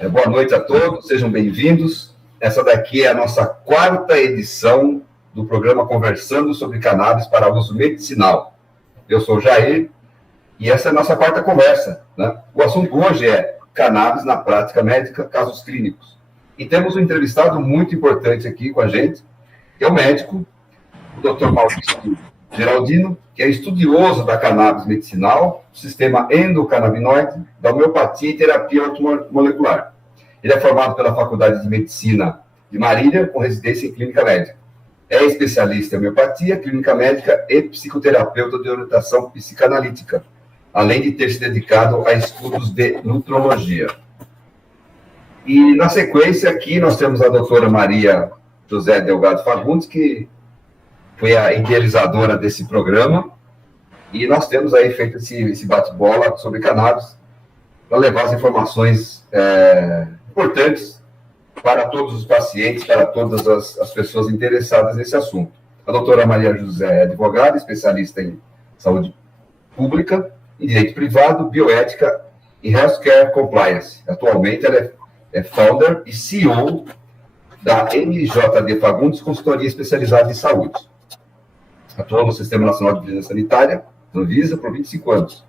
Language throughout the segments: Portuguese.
Boa noite a todos, sejam bem-vindos. Essa daqui é a nossa quarta edição do programa Conversando sobre Cannabis para Uso Medicinal. Eu sou o Jair e essa é a nossa quarta conversa, né? O assunto hoje é cannabis na prática médica, casos clínicos. E temos um entrevistado muito importante aqui com a gente, que é o médico, o Dr. Maurício Geraldino, que é estudioso da cannabis medicinal, do sistema endocannabinoide, da homeopatia e terapia ortomolecular. Ele é formado pela Faculdade de Medicina de Marília, com residência em clínica médica. É especialista em homeopatia, clínica médica e psicoterapeuta de orientação psicanalítica, além de ter se dedicado a estudos de nutrologia. E, na sequência, aqui nós temos a doutora Maria José Delgado Fagundes, que foi a idealizadora desse programa, e nós temos aí feito esse bate-bola sobre cannabis para levar as informações importantes para todos os pacientes, para todas as pessoas interessadas nesse assunto. A doutora Maria José é advogada, especialista em saúde pública, em direito privado, bioética e healthcare compliance. Atualmente ela é founder e CEO da MJD Fagundes, consultoria especializada em saúde. Atuou no Sistema Nacional de Vigilância Sanitária, Anvisa, por 25 anos.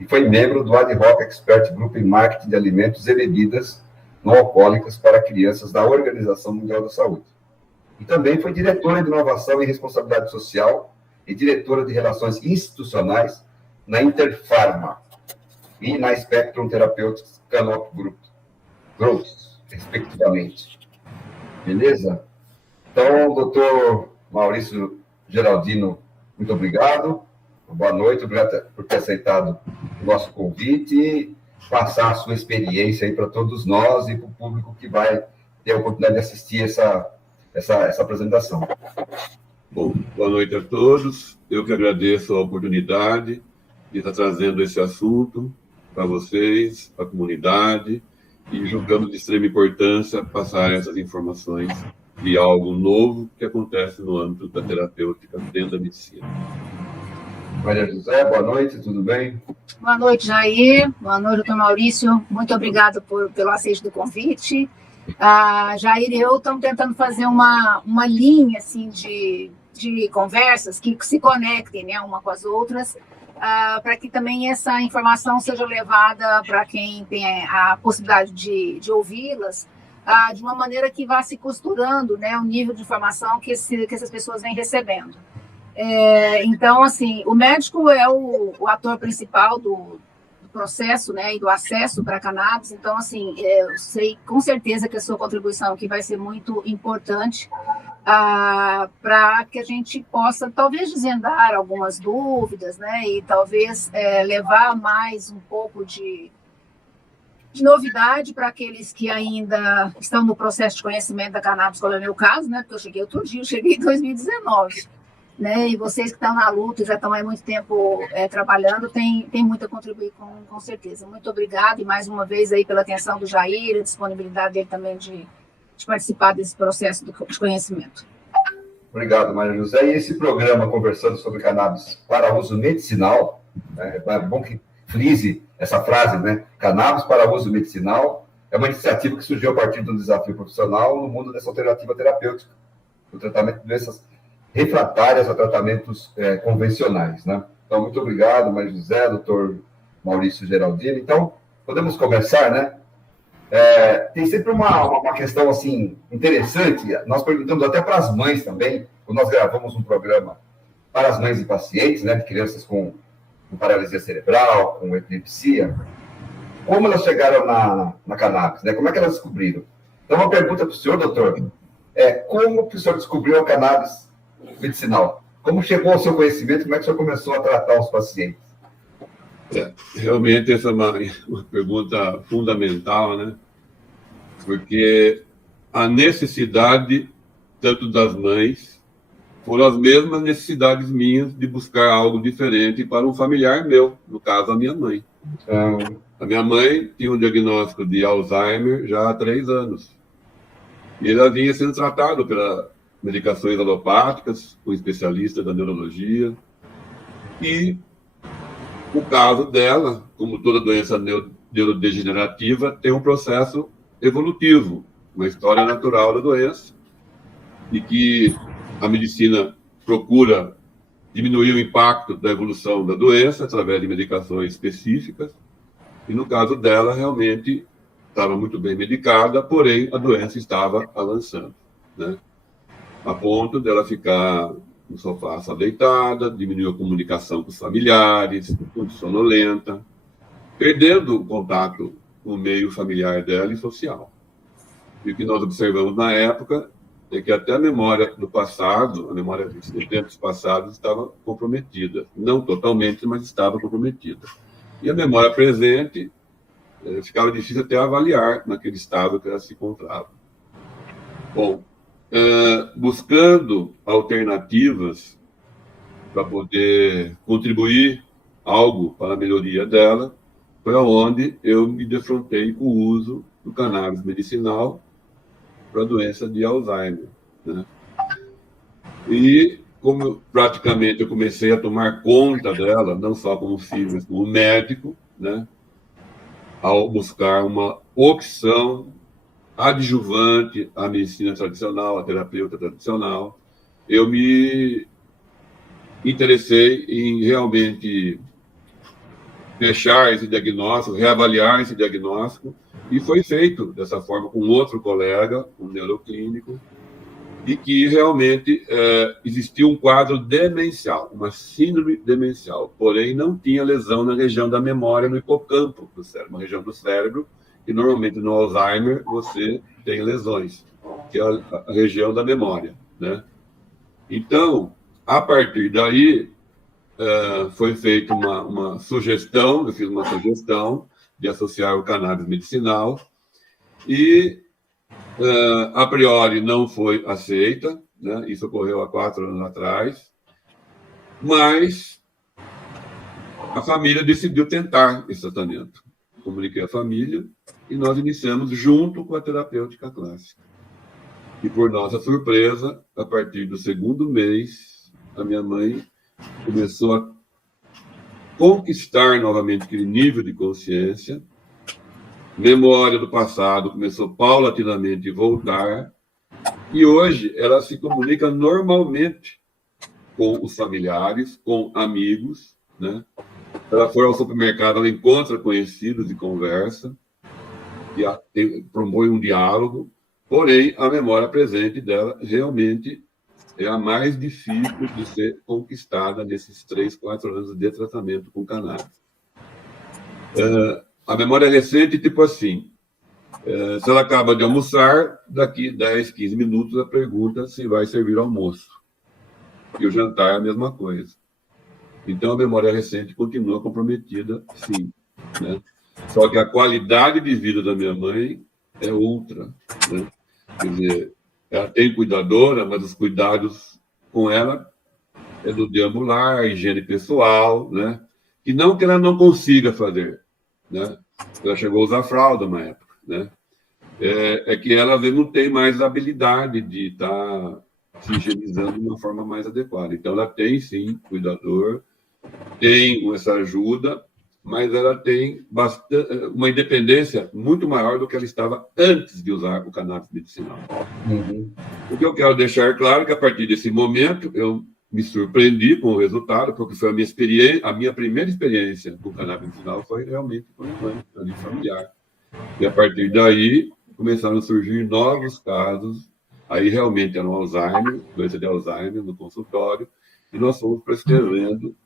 E foi membro do Ad Hoc Expert Group em Marketing de Alimentos e Bebidas Não Alcoólicas para Crianças da Organização Mundial da Saúde. E também foi diretora de Inovação e Responsabilidade Social e diretora de Relações Institucionais na Interpharma e na Spectrum Therapeutics Canop Group, respectivamente. Beleza? Então, doutor Maurício Geraldino, muito obrigado. Boa noite, obrigado por ter aceitado o nosso convite e passar a sua experiência aí para todos nós e para o público que vai ter a oportunidade de assistir essa apresentação. Bom, boa noite a todos. Eu que agradeço a oportunidade de estar trazendo esse assunto para vocês, para a comunidade, e julgando de extrema importância passar essas informações de algo novo que acontece no âmbito da terapêutica dentro da medicina. Maria José, boa noite, tudo bem? Boa noite, Jair. Boa noite, doutor Maurício. Muito obrigado pelo aceite do convite. Jair e eu estamos tentando fazer uma linha assim, de conversas que se conectem, né, uma com as outras, para que também essa informação seja levada para quem tem a possibilidade de ouvi-las, de uma maneira que vá se costurando, né, o nível de informação que essas pessoas vêm recebendo. Então, assim, o médico é o ator principal do processo, né, e do acesso para a cannabis. Então, assim, eu sei com certeza que a sua contribuição aqui vai ser muito importante para que a gente possa, talvez, desvendar algumas dúvidas, né, e talvez levar mais um pouco de novidade para aqueles que ainda estão no processo de conhecimento da cannabis, como é o meu caso, né, porque eu cheguei outro dia, eu cheguei em 2019, né, e vocês que estão na luta e já estão há muito tempo trabalhando, tem muito a contribuir com certeza. Muito obrigado, e mais uma vez aí pela atenção do Jair, a disponibilidade dele também de participar desse processo de conhecimento. Obrigado, Maria José. E esse programa Conversando sobre Cannabis para Uso Medicinal, é bom que frise essa frase, né? Cannabis para uso medicinal é uma iniciativa que surgiu a partir de um desafio profissional no mundo dessa alternativa terapêutica, o tratamento de doenças refratárias a tratamentos convencionais, né? Então, muito obrigado, Maria José, doutor Maurício Geraldino. Então, podemos começar, né? Tem sempre uma questão, assim, interessante. Nós perguntamos até para as mães também, quando nós gravamos um programa para as mães e pacientes, né, de crianças com paralisia cerebral, com epilepsia, como elas chegaram na cannabis, né? Como é que elas descobriram? Então, uma pergunta para o senhor, doutor, como que o senhor descobriu a cannabis medicinal? Como chegou ao seu conhecimento? Como é que o senhor começou a tratar os pacientes? Realmente, essa é uma pergunta fundamental, né? Porque a necessidade, tanto das mães, foram as mesmas necessidades minhas de buscar algo diferente para um familiar meu, no caso, a minha mãe. A minha mãe tinha um diagnóstico de Alzheimer já há 3 anos. E ela vinha sendo tratada pelas medicações alopáticas, com especialista da neurologia. E o caso dela, como toda doença neurodegenerativa, tem um processo evolutivo, uma história natural da doença, e que a medicina procura diminuir o impacto da evolução da doença através de medicações específicas, e no caso dela, realmente estava muito bem medicada, porém a doença estava avançando, né? A ponto dela ficar no sofá só deitada, diminuiu a comunicação com os familiares, muito sonolenta, perdendo o contato com o meio familiar dela e social. E o que nós observamos na época é que até a memória do passado, a memória dos tempos passados, estava comprometida. Não totalmente, mas estava comprometida. E a memória presente ficava difícil até avaliar naquele estado que ela se encontrava. Bom, buscando alternativas para poder contribuir algo para a melhoria dela, foi onde eu me defrontei com o uso do cannabis medicinal para a doença de Alzheimer, né? E como praticamente eu comecei a tomar conta dela, não só como filho, mas como médico, né? Ao buscar uma opção adjuvante à medicina tradicional, à terapeuta tradicional, eu me interessei em realmente fechar esse diagnóstico, reavaliar esse diagnóstico, e foi feito dessa forma com outro colega, um neuroclínico, e que realmente existia um quadro demencial, uma síndrome demencial, porém não tinha lesão na região da memória, no hipocampo do cérebro, uma região do cérebro, que normalmente no Alzheimer você tem lesões, que é a região da memória, né? Então, a partir daí, foi feita uma sugestão, eu fiz uma sugestão de associar o cannabis medicinal e, a priori, não foi aceita, né? Isso ocorreu há 4 anos atrás, mas a família decidiu tentar esse tratamento. Comuniquei à família e nós iniciamos junto com a terapêutica clássica. E, por nossa surpresa, a partir do 2º mês, a minha mãe começou a conquistar novamente aquele nível de consciência, memória do passado começou paulatinamente a voltar, e hoje ela se comunica normalmente com os familiares, com amigos, né? Se ela for ao supermercado, ela encontra conhecidos e conversa, e promove um diálogo, porém a memória presente dela realmente é a mais difícil de ser conquistada nesses 3, 4 anos de tratamento com cannabis. A memória recente, tipo assim, se ela acaba de almoçar, daqui 10, 15 minutos, ela pergunta se vai servir almoço. E o jantar é a mesma coisa. Então, a memória recente continua comprometida, sim, né? Só que a qualidade de vida da minha mãe é outra, né? Quer dizer, ela tem cuidadora, mas os cuidados com ela é do deambular, higiene pessoal, né? E não que ela não consiga fazer, né? Ela chegou a usar fralda uma época, né? É que ela, às vezes, não tem mais a habilidade de estar se higienizando de uma forma mais adequada. Então, ela tem, sim, cuidador, tem essa ajuda, mas ela tem uma independência muito maior do que ela estava antes de usar o cannabis medicinal. Uhum. O que eu quero deixar claro é que, a partir desse momento, eu me surpreendi com o resultado, porque foi a minha primeira experiência com o cannabis medicinal foi realmente com a mãe, familiar. E, a partir daí, começaram a surgir novos casos, aí realmente era um Alzheimer, doença de Alzheimer, no consultório, e nós fomos prescrevendo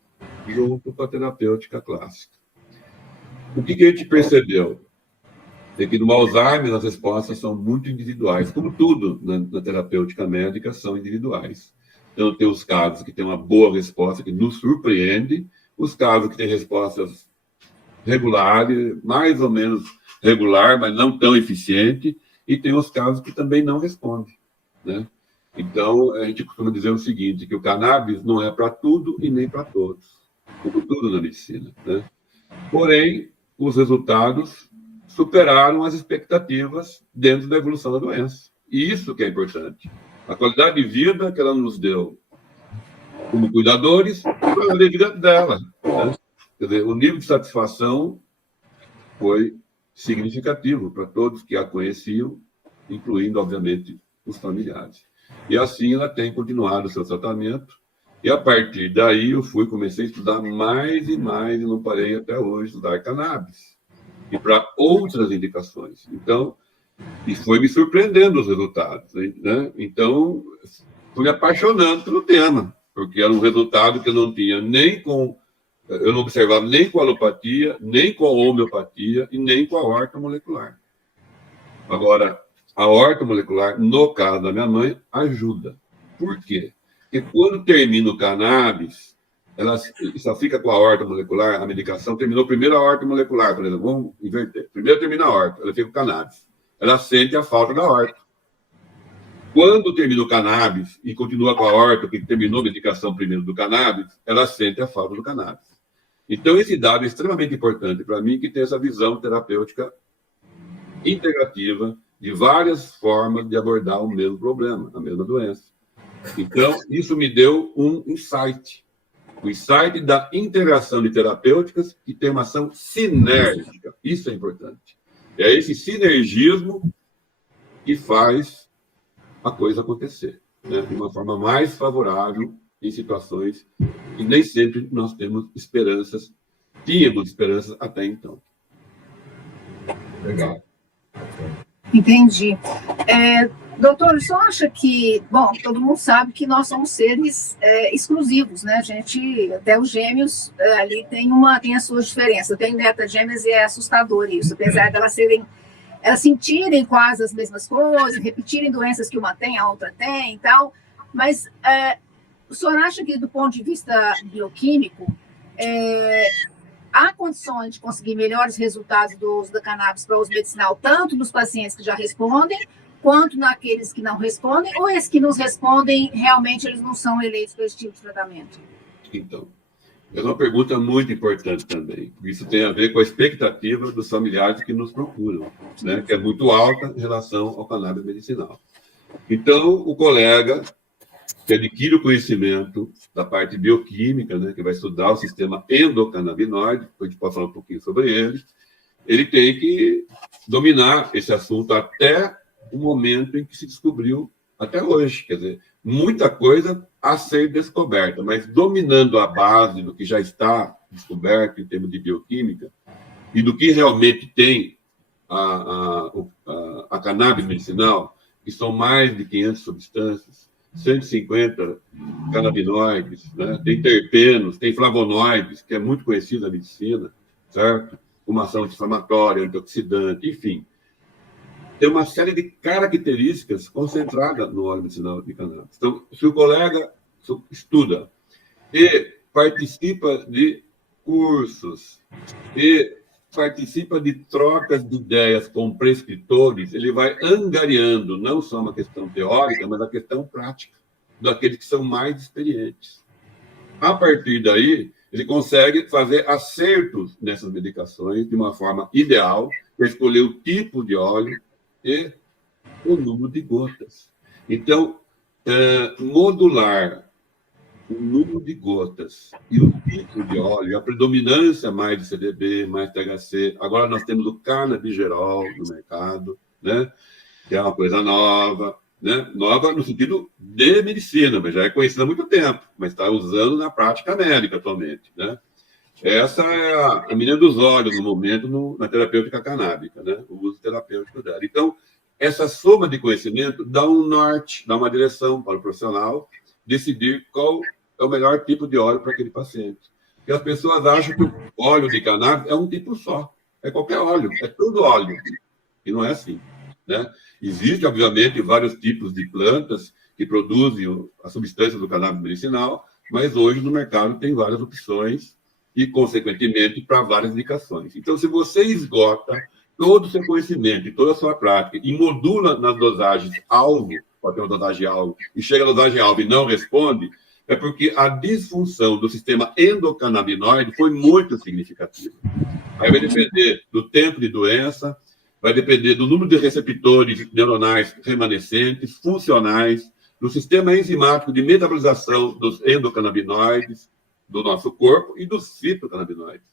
junto com a terapêutica clássica. O que a gente percebeu? É que no Alzheimer as respostas são muito individuais, como tudo na terapêutica médica são individuais. Então, tem os casos que têm uma boa resposta, que nos surpreende, os casos que têm respostas regulares, mais ou menos regular, mas não tão eficiente, e tem os casos que também não respondem, né? Então, a gente costuma dizer o seguinte, que o cannabis não é para tudo e nem para todos, como tudo na medicina, né? Porém, os resultados superaram as expectativas dentro da evolução da doença. E isso que é importante. A qualidade de vida que ela nos deu como cuidadores, a qualidade de vida dela, né? Quer dizer, o nível de satisfação foi significativo para todos que a conheciam, incluindo, obviamente, os familiares. E assim ela tem continuado o seu tratamento, e a partir daí eu comecei a estudar mais e mais, e não parei até hoje de estudar cannabis, e para outras indicações. Então, e foi me surpreendendo os resultados, né? Então, fui me apaixonando pelo tema, porque era um resultado que eu não tinha eu não observava nem com a alopatia, nem com a homeopatia e nem com a horta molecular. Agora, a horta molecular, no caso da minha mãe, ajuda. Por quê? Porque quando termina o cannabis, ela só fica com a horta molecular, a medicação terminou primeiro a horta molecular, por exemplo, vamos inverter. Primeiro termina a horta, ela fica com o cannabis. Ela sente a falta da horta. Quando termina o cannabis e continua com a horta, que terminou a medicação primeiro do cannabis, ela sente a falta do cannabis. Então, esse dado é extremamente importante para mim, que tem essa visão terapêutica integrativa de várias formas de abordar o mesmo problema, a mesma doença. Então, isso me deu um insight. O insight da integração de terapêuticas que tem uma ação sinérgica. Isso é importante. É esse sinergismo que faz a coisa acontecer, né? De uma forma mais favorável em situações que nem sempre nós tínhamos esperanças até então. Legal. Entendi. Doutor, o senhor acha que, bom, todo mundo sabe que nós somos seres exclusivos, né? A gente, até os gêmeos ali tem as suas diferenças. Eu tenho neta gêmeas e é assustador isso, apesar de elas sentirem quase as mesmas coisas, repetirem doenças que uma tem, a outra tem e tal, mas o senhor acha que, do ponto de vista bioquímico, há condições de conseguir melhores resultados do uso da cannabis para uso medicinal, tanto nos pacientes que já respondem, quanto naqueles que não respondem, ou esses que nos respondem, realmente eles não são eleitos para esse tipo de tratamento? Então, é uma pergunta muito importante também, porque isso tem a ver com a expectativa dos familiares que nos procuram, né, que é muito alta em relação ao cannabis medicinal. Então, o colega que adquire o conhecimento da parte bioquímica, né, que vai estudar o sistema endocannabinoide, a gente pode falar um pouquinho sobre ele tem que dominar esse assunto até o momento em que se descobriu, até hoje. Quer dizer, muita coisa a ser descoberta, mas dominando a base do que já está descoberto em termos de bioquímica e do que realmente tem a cannabis medicinal, que são mais de 500 substâncias, 150 canabinoides, né? Tem terpenos, tem flavonoides, que é muito conhecido na medicina, certo? Uma ação anti-inflamatória, antioxidante, enfim. Tem uma série de características concentradas no óleo medicinal de cannabis. Então, se o colega estuda e participa de cursos e participa de trocas de ideias com prescritores, ele vai angariando não só uma questão teórica, mas a questão prática daqueles que são mais experientes. A partir daí, ele consegue fazer acertos nessas medicações de uma forma ideal, para escolher o tipo de óleo e o número de gotas. Então, modular o número de gotas e o tipo de óleo, a predominância mais de CBD, mais THC. Agora nós temos o canabigerol no mercado, né? Que é uma coisa nova, né? Nova no sentido de medicina, mas já é conhecida há muito tempo, mas está usando na prática médica atualmente, né? Essa é a menina dos olhos no momento na terapêutica canábica, né? O uso terapêutico dela. Então, essa soma de conhecimento dá um norte, dá uma direção para o profissional decidir qual é o melhor tipo de óleo para aquele paciente. Porque as pessoas acham que o óleo de cannabis é um tipo só. É qualquer óleo, é tudo óleo. E não é assim, né? Existem, obviamente, vários tipos de plantas que produzem a substância do cannabis medicinal, mas hoje no mercado tem várias opções e, consequentemente, para várias indicações. Então, se você esgota todo o seu conhecimento e toda a sua prática e modula nas dosagens alvo, pode ter uma dosagem alvo, e chega na dosagem alvo e não responde, é porque a disfunção do sistema endocannabinoide foi muito significativa. Aí vai depender do tempo de doença, vai depender do número de receptores neuronais remanescentes, funcionais, do sistema enzimático de metabolização dos endocannabinoides do nosso corpo e dos fitocannabinoides.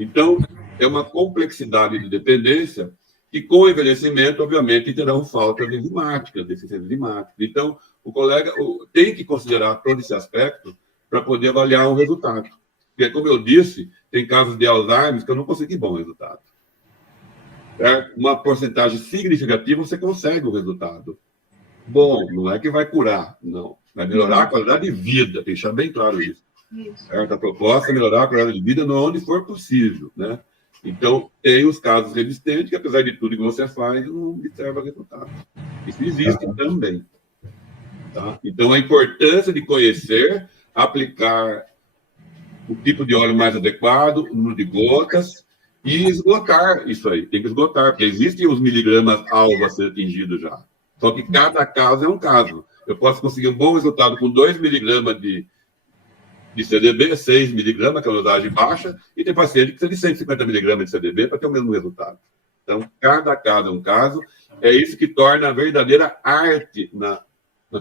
Então, é uma complexidade de dependência que, com o envelhecimento, obviamente, terão faltas enzimáticas, deficiências enzimáticas. Então, o colega tem que considerar todo esse aspecto para poder avaliar o resultado. Porque, como eu disse, tem casos de Alzheimer que eu não consegui bom resultado. Uma porcentagem significativa, você consegue o resultado. Bom, não é que vai curar, não. Vai melhorar a qualidade de vida, tem que deixar bem claro isso. A proposta é melhorar a qualidade de vida onde for possível, né? Então, tem os casos resistentes que, apesar de tudo que você faz, não observa resultado. Isso existe também. Tá? Então, a importância de conhecer, aplicar o tipo de óleo mais adequado, o número de gotas, e esgotar isso aí. Tem que esgotar, porque existem os miligramas alvo a ser atingido já. Só que cada caso é um caso. Eu posso conseguir um bom resultado com 2 miligramas de CDB, 6 miligramas, que é a dosagem baixa, e tem paciente que precisa de 150 miligramas de CDB para ter o mesmo resultado. Então, cada caso é um caso. É isso que torna a verdadeira arte na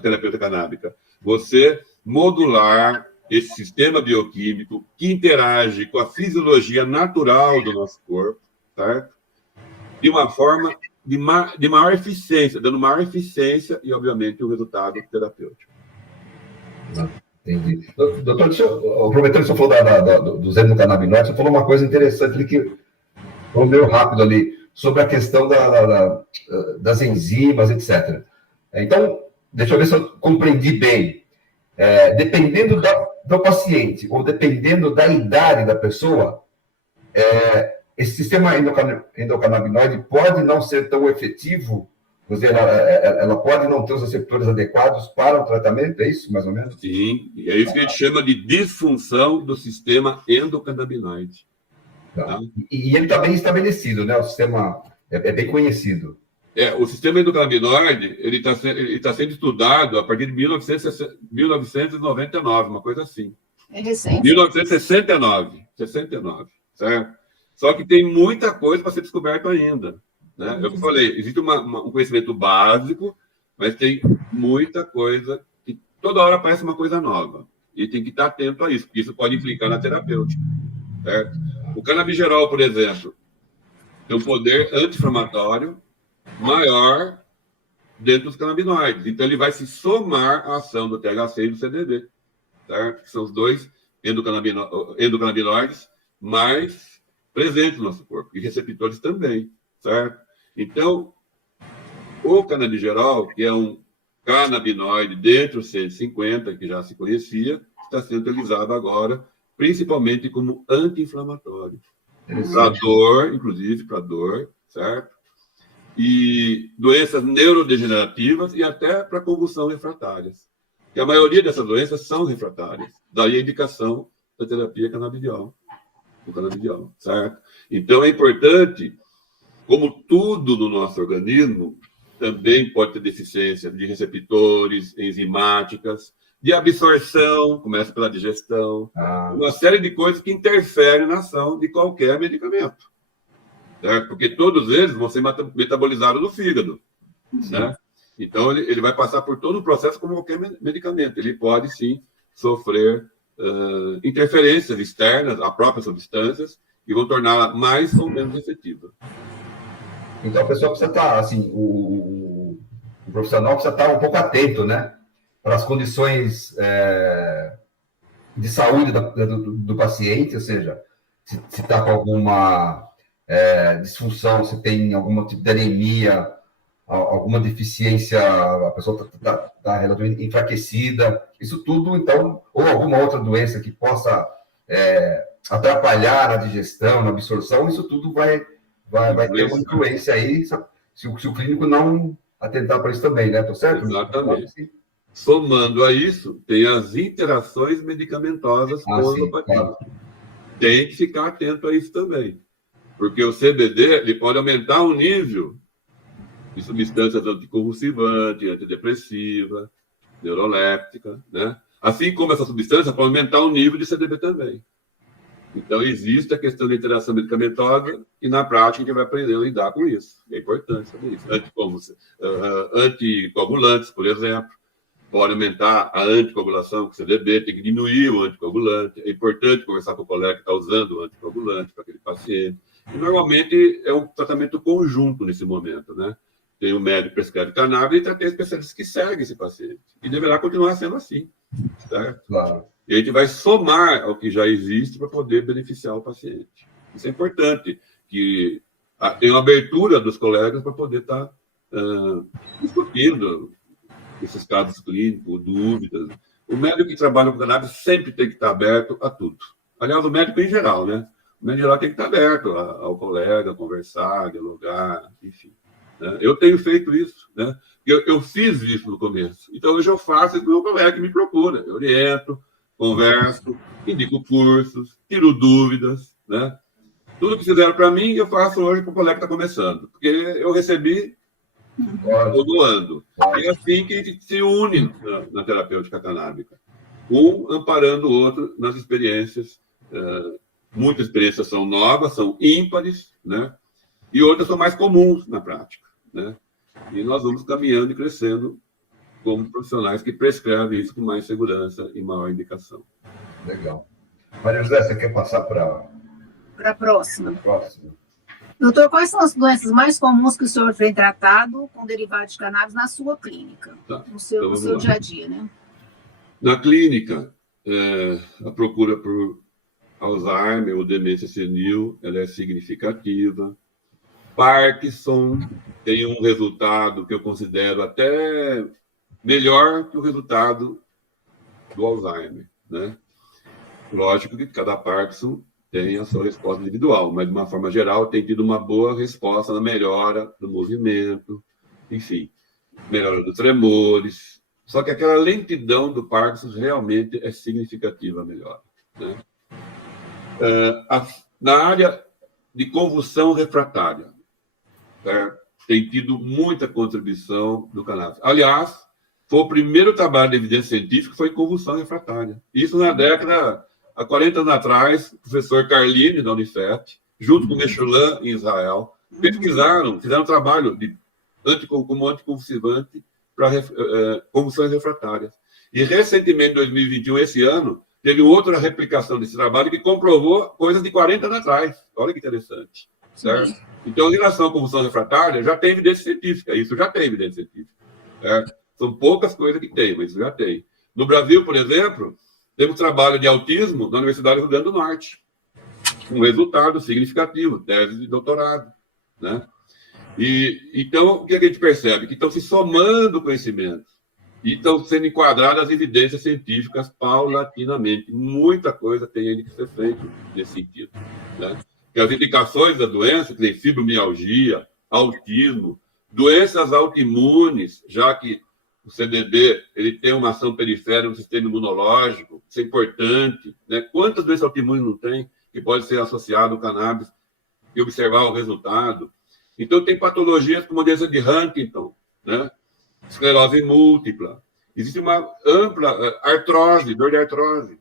terapêutica canábica. Você modular esse sistema bioquímico que interage com a fisiologia natural do nosso corpo, certo? De uma forma de maior eficiência, dando maior eficiência e, obviamente, o resultado terapêutico. Entendi. Doutor, aproveitando que você falou dos endocannabinoides, você falou uma coisa interessante ali que falou meio rápido ali, sobre a questão das enzimas, etc. Então, deixa eu ver se eu compreendi bem. Dependendo do paciente, ou dependendo da idade da pessoa, esse sistema endocannabinoide pode não ser tão efetivo, quer dizer, ela pode não ter os receptores adequados para o tratamento, é isso, mais ou menos? Sim, e é isso que a gente chama de disfunção do sistema endocannabinoide. Tá? E ele está bem estabelecido, né? O sistema é bem conhecido. O sistema endocannabinoide ele tá sendo estudado a partir de 1999, uma coisa assim. É recente. 1969, certo? Só que tem muita coisa para ser descoberto ainda. Né? Eu falei, existe um conhecimento básico, mas tem muita coisa que toda hora aparece uma coisa nova. E tem que estar atento a isso, porque isso pode implicar na terapêutica. Certo? O canabigerol, por exemplo, tem um poder anti-inflamatório maior dentro dos canabinoides. Então, ele vai se somar à ação do THC e do CBD, certo? Que são os dois endocannabinoides mais presentes no nosso corpo, e receptores também, certo? Então, o canabigerol, que é um canabinoide dentro dos 150, que já se conhecia, está sendo utilizado agora, principalmente como anti-inflamatório. Para dor, inclusive para dor, certo? E doenças neurodegenerativas e até para convulsão refratárias. Que a maioria dessas doenças são refratárias. Daí a indicação da terapia canabidiol. O canabidiol, certo? Então é importante, como tudo no nosso organismo, também pode ter deficiência de receptores, enzimáticas, de absorção, começa pela digestão, uma série de coisas que interferem na ação de qualquer medicamento. Certo? Porque todos eles vão ser metabolizados no fígado. Né? Então, ele vai passar por todo o processo como qualquer medicamento. Ele pode, sim, sofrer interferências externas à própria substâncias e vão torná-la mais ou menos efetiva. Então, a pessoa precisa estar, assim, o profissional precisa estar um pouco atento, né? Para as condições de saúde do paciente, ou seja, se está com alguma disfunção, se tem algum tipo de anemia, alguma deficiência, a pessoa está relativamente enfraquecida, isso tudo, então, ou alguma outra doença que possa atrapalhar a digestão, a absorção, isso tudo vai ter uma influência aí, se o clínico não atentar para isso também, né? Tô certo? Exatamente. Somando a isso, tem as interações medicamentosas com a alopatia. Claro. Tem que ficar atento a isso também. Porque o CBD ele pode aumentar o nível de substâncias anticonvulsivantes, antidepressiva, neuroléptica, né? Assim como essa substância pode aumentar o nível de CDB também. Então, existe a questão da interação medicamentosa e, na prática, a gente vai aprender a lidar com isso. É importante saber isso. Anticoagulantes, por exemplo, pode aumentar a anticoagulação com CDB, tem que diminuir o anticoagulante. É importante conversar com o colega que está usando o anticoagulante para aquele paciente. E, normalmente, é um tratamento conjunto nesse momento, né? Tem o médico que prescreve cannabis e tem especialistas que seguem esse paciente. E deverá continuar sendo assim, certo? Claro. E a gente vai somar ao que já existe para poder beneficiar o paciente. Isso é importante, que tem uma abertura dos colegas para poder estar discutindo esses casos clínicos, dúvidas. O médico que trabalha com cannabis sempre tem que estar aberto a tudo. Aliás, o médico em geral, né? O médico em geral tem que estar aberto ao colega, conversar, dialogar, enfim. Né? Eu tenho feito isso, né? Eu fiz isso no começo. Então, hoje eu faço isso com o meu colega que me procura. Eu oriento, converso, indico cursos, tiro dúvidas, né? Tudo que fizeram para mim, eu faço hoje para o colega que está começando. Porque eu recebi, estou doando. É assim que a gente se une na terapêutica canábica. Um amparando o outro nas experiências. Muitas experiências são novas, são ímpares, né? E outras são mais comuns na prática, né? E nós vamos caminhando e crescendo como profissionais que prescrevem isso com mais segurança e maior indicação. Legal. Maria José, você quer passar para a próxima? Próxima. Doutor, quais são as doenças mais comuns que o senhor tem tratado com derivados de cannabis na sua clínica, no seu dia a dia, né? Na clínica, a procura por Alzheimer ou demência senil, ela é significativa. Parkinson tem um resultado que eu considero até melhor que o resultado do Alzheimer, né? Lógico que cada Parkinson tem a sua resposta individual, mas, de uma forma geral, tem tido uma boa resposta na melhora do movimento, enfim, melhora dos tremores. Só que aquela lentidão do Parkinson realmente é significativa a melhora, né? Na área de convulsão refratária, tem tido muita contribuição do cannabis. Aliás, foi o primeiro trabalho de evidência científica que foi convulsão refratária. Isso na década, há 40 anos atrás, o professor Carline, da Unifet, junto com o Meshulam, em Israel, pesquisaram, fizeram um trabalho como anticonvulsivante para convulsões refratárias. E, recentemente, em 2021, esse ano, teve outra replicação desse trabalho que comprovou coisas de 40 anos atrás. Olha que interessante, certo? Então, em relação à convulsão refratária, já tem evidência científica. Isso já tem evidência científica, certo? São poucas coisas que tem, mas isso já tem. No Brasil, por exemplo, temos trabalho de autismo na Universidade do Rio Grande do Norte. Um resultado significativo, tese de doutorado, né? Então, o que a gente percebe? Que estão se somando conhecimentos e estão sendo enquadradas as evidências científicas paulatinamente. Muita coisa tem ainda que ser feita nesse sentido, né? Que as indicações da doença, que tem fibromialgia, autismo, doenças autoimunes, já que o CDB ele tem uma ação periférica no sistema imunológico, isso é importante, né? Quantas doenças autoimunes não tem que pode ser associado ao cannabis e observar o resultado? Então, tem patologias como a doença de Huntington, né? Esclerose múltipla. Existe uma ampla artrose, dor de artrose,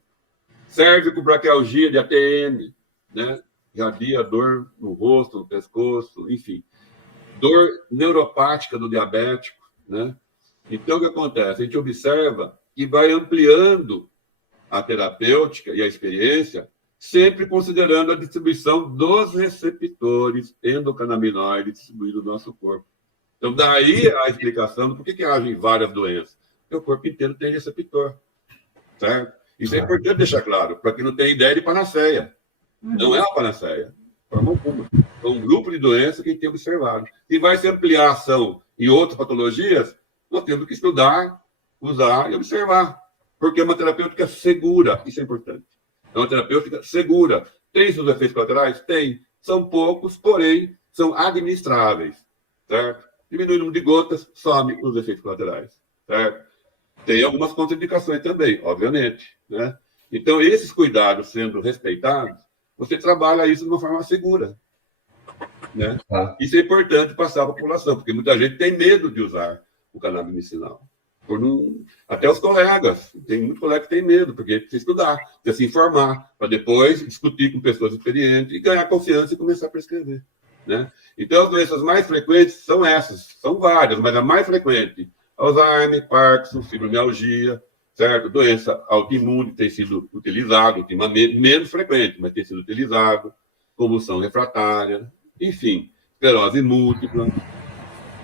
cérvico-braquialgia de ATM, né? Radia, dor no rosto, no pescoço, enfim. Dor neuropática do diabético, né? Então, o que acontece? A gente observa que vai ampliando a terapêutica e a experiência, sempre considerando a distribuição dos receptores endocannabinoides distribuídos no nosso corpo. Então, daí a explicação do porquê que agem várias doenças. Porque o corpo inteiro tem receptor, certo? Isso é importante deixar claro, para que não tenha ideia de panaceia. Não é uma panaceia, de forma alguma. É um grupo de doenças que a gente tem observado. E vai se ampliar a ação em outras patologias, nós temos que estudar, usar e observar. Porque é uma terapêutica segura, isso é importante. É uma terapêutica segura. Tem seus efeitos colaterais? Tem. São poucos, porém, são administráveis, certo? Diminui o número de gotas, some os efeitos colaterais, certo? Tem algumas contraindicações também, obviamente, né? Então, esses cuidados sendo respeitados, você trabalha isso de uma forma segura, né? Isso é importante passar à população, porque muita gente tem medo de usar o cannabis medicinal. Até os colegas, tem muito colega que tem medo, porque precisa estudar, precisa se informar, para depois discutir com pessoas experientes e ganhar confiança e começar a prescrever, né? Então, as doenças mais frequentes são essas, são várias, mas a mais frequente, Alzheimer, Parkinson, fibromialgia, certo? Doença autoimune tem sido utilizado ultimamente, menos frequente, mas tem sido utilizado, convulsão refratária, enfim, esclerose múltipla.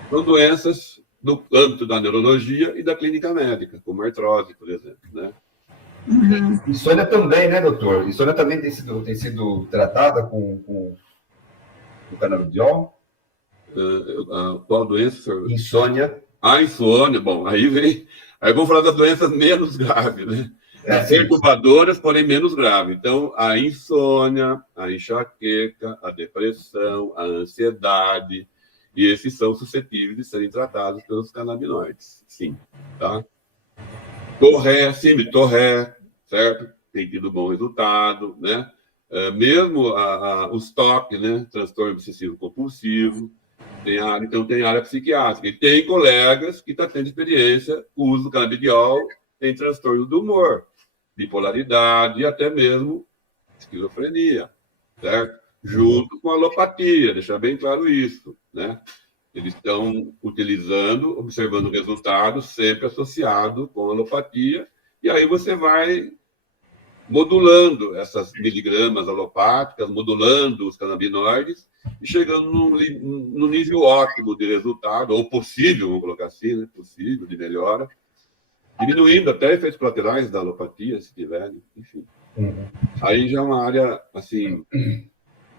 São doenças do âmbito da neurologia e da clínica médica, como artrose, por exemplo, né? Uhum. Insônia também, né, doutor? Insônia também tem sido tratada com o canabidiol? Qual doença, senhor? Insônia. A insônia, bom, aí vem... Aí vamos falar das doenças menos graves, né? Perturbadoras, porém menos graves. Então, a insônia, a enxaqueca, a depressão, a ansiedade, e esses são suscetíveis de serem tratados pelos canabinoides, sim, tá? Torré, Torré, certo? Tem tido bom resultado, né? Mesmo os TOC, né? Transtorno obsessivo compulsivo, então tem área psiquiátrica. E tem colegas que estão tendo experiência com o uso do canabidiol em transtorno do humor, bipolaridade e até mesmo esquizofrenia, certo? Junto com a alopatia, deixar bem claro isso, né? Eles estão utilizando, observando o resultado, sempre associado com a alopatia, e aí você vai modulando essas miligramas alopáticas, modulando os canabinoides, e chegando no nível ótimo de resultado, ou possível, vamos colocar assim, né? Possível, de melhora, diminuindo até efeitos colaterais da alopatia, se tiverem, enfim. Aí já é uma área, assim,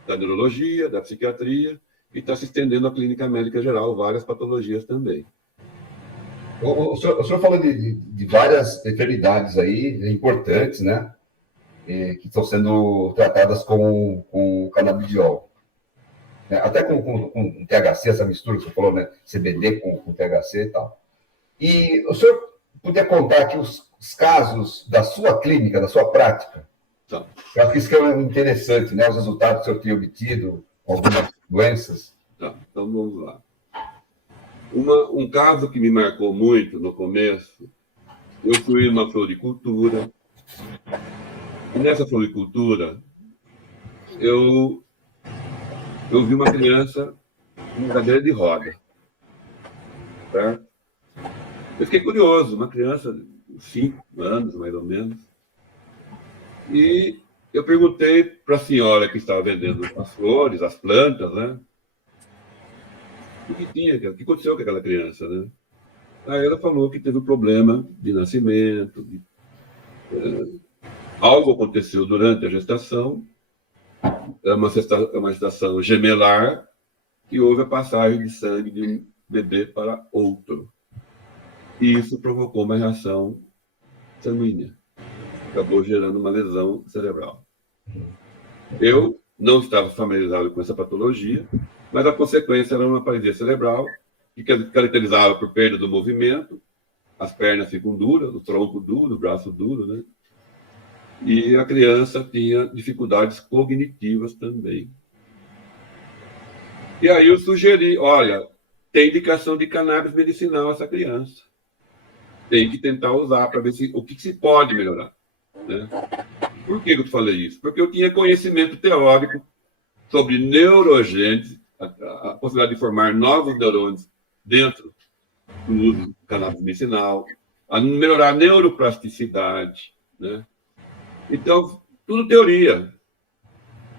da neurologia, da psiquiatria, e está se estendendo à clínica médica geral, várias patologias também. O senhor falou de várias enfermidades aí importantes, né? Que estão sendo tratadas com o canabidiol. Até com THC, essa mistura que você falou, né? CBD com THC e tal. E o senhor podia contar aqui os casos da sua clínica, da sua prática? Tá. Eu acho que isso que é interessante, né? Os resultados que o senhor tem obtido com algumas doenças. Tá, então vamos lá. Um caso que me marcou muito no começo, eu fui numa floricultura, e nessa floricultura eu vi uma criança com cadeira de roda, certo? Eu fiquei curioso, uma criança de 5 anos, mais ou menos, e eu perguntei para a senhora que estava vendendo as flores, as plantas, né? O que aconteceu com aquela criança, né? Aí ela falou que teve um problema de nascimento, algo aconteceu durante a gestação, é uma gestação gemelar, que houve a passagem de sangue de um bebê para outro. E isso provocou uma reação sanguínea. Acabou gerando uma lesão cerebral. Eu não estava familiarizado com essa patologia, mas a consequência era uma paralisia cerebral, que caracterizava por perda do movimento, as pernas ficam duras, o tronco duro, o braço duro, né? E a criança tinha dificuldades cognitivas também. E aí eu sugeri, olha, tem indicação de cannabis medicinal essa criança. Tem que tentar usar para ver o que se pode melhorar, né? Por que eu falei isso? Porque eu tinha conhecimento teórico sobre neurogênese, a possibilidade de formar novos neurônios dentro do uso do cannabis medicinal, a melhorar a neuroplasticidade, né? Então, tudo teoria.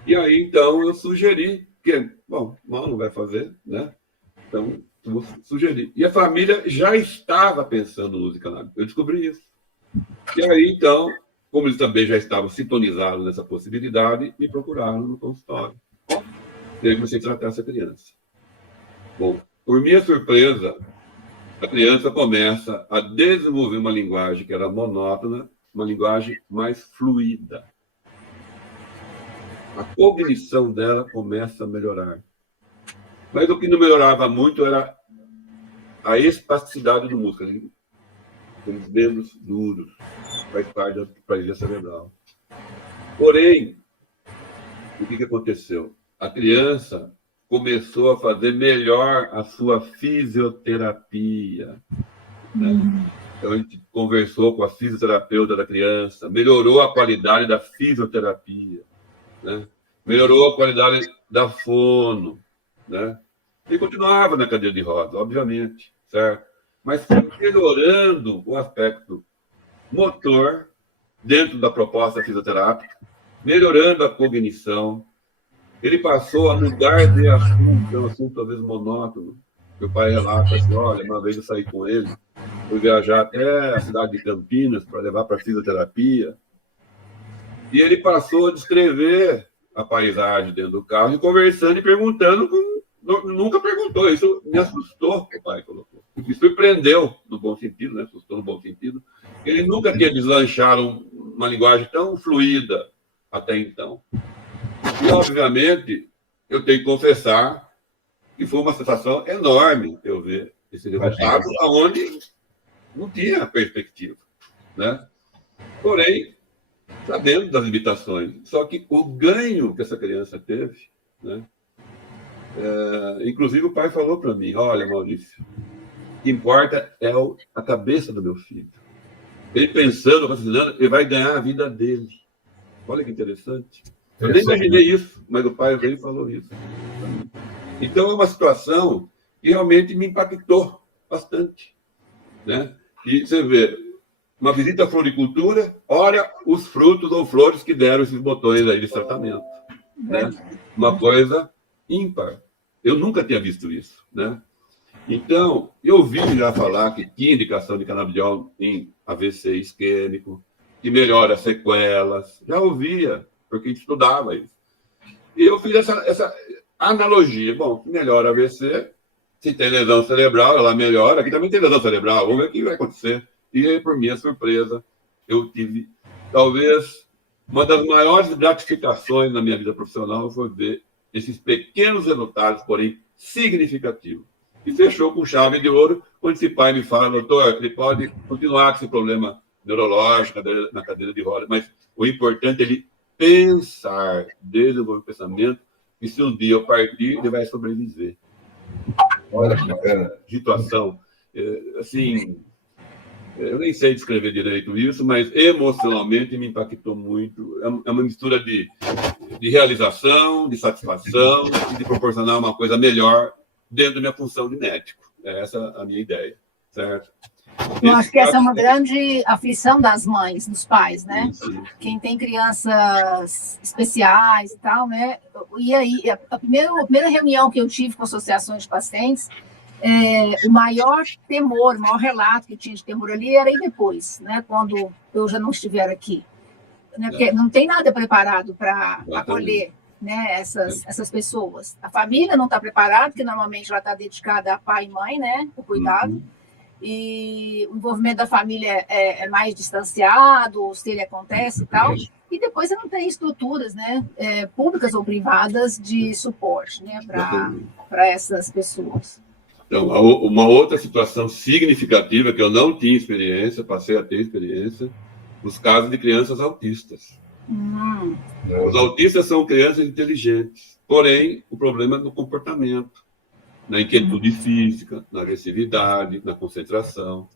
E aí, então, eu sugeri que, bom, mal não vai fazer, né? Então, eu vou sugerir. E a família já estava pensando no uso de cannabis. Eu descobri isso. E aí, então, como eles também já estavam sintonizados nessa possibilidade, me procuraram no consultório. E aí comecei a tratar essa criança. Bom, por minha surpresa, a criança começa a desenvolver uma linguagem que era monótona, uma linguagem mais fluida. A cognição dela começa a melhorar. Mas o que não melhorava muito era a espasticidade do músculo, com os dedos duros, faz parte da paralisia cerebral. Porém, o que aconteceu? A criança começou a fazer melhor a sua fisioterapia, né? Então, a gente conversou com a fisioterapeuta da criança, melhorou a qualidade da fisioterapia, né? Melhorou a qualidade da fono, né? E continuava na cadeira de rodas, obviamente, certo? mas foi melhorando o aspecto motor dentro da proposta fisioterápica, melhorando a cognição. Ele passou a mudar de assunto, é um assunto talvez monótono. Meu pai relata assim, olha, uma vez eu saí com ele, fui viajar até a cidade de Campinas para levar para fisioterapia, e ele passou a descrever a paisagem dentro do carro, e conversando e perguntando, nunca perguntou, isso me assustou, o pai colocou. Me surpreendeu, no bom sentido, né? Assustou no bom sentido. Ele nunca tinha deslanchado uma linguagem tão fluida até então. E, obviamente, eu tenho que confessar que foi uma sensação enorme eu ver esse resultado, onde não tinha perspectiva, né? Porém, sabendo das limitações. Só que o ganho que essa criança teve, né? Inclusive o pai falou para mim, olha, Maurício, o que importa é a cabeça do meu filho. Ele pensando, raciocinando, ele vai ganhar a vida dele. Olha que interessante. Eu nem imaginei isso, mas o pai veio e falou isso. Então é uma situação que realmente me impactou bastante, né? E você vê, uma visita à floricultura, olha os frutos ou flores que deram esses botões aí de tratamento, né? Uma coisa ímpar. Eu nunca tinha visto isso, né? Então, eu ouvi já falar que tinha indicação de canabidiol em AVC isquêmico, que melhora as sequelas. Já ouvia, porque a gente estudava isso. E eu fiz essa analogia. Bom, melhora AVC, se tem lesão cerebral, ela melhora. Aqui também tem lesão cerebral, vamos ver o que vai acontecer. E, por minha surpresa, eu tive, talvez, uma das maiores gratificações na minha vida profissional foi ver esses pequenos resultados, porém significativos. E fechou com chave de ouro, quando esse pai me fala, doutor, ele pode continuar com esse problema neurológico na cadeira de rodas, mas o importante é ele pensar, desenvolver o pensamento, e se um dia eu partir, ele vai sobreviver. Olha que bacana. Situação, assim, eu nem sei descrever direito isso, mas emocionalmente me impactou muito. É uma mistura de realização, de satisfação e de proporcionar uma coisa melhor dentro da minha função de médico. Essa é a minha ideia, certo? Eu acho que essa é uma grande aflição das mães, dos pais, né? Sim. Quem tem crianças especiais e tal, né? E aí, a primeira reunião que eu tive com associações de pacientes, o maior temor, o maior relato que tinha de temor ali era aí depois, né? Quando eu já não estiver aqui. Né? Porque não tem nada preparado para acolher, né, essas pessoas. A família não está preparada, porque normalmente ela está dedicada a pai e mãe, né? O cuidado. E o envolvimento da família é mais distanciado, se ele acontece e tal, e depois você não tem estruturas, né, públicas ou privadas de suporte, né, para essas pessoas. Então, uma outra situação significativa que eu não tinha experiência, passei a ter experiência, os casos de crianças autistas. Os autistas são crianças inteligentes, porém, o problema é no comportamento, na inquietude física, na agressividade, na concentração.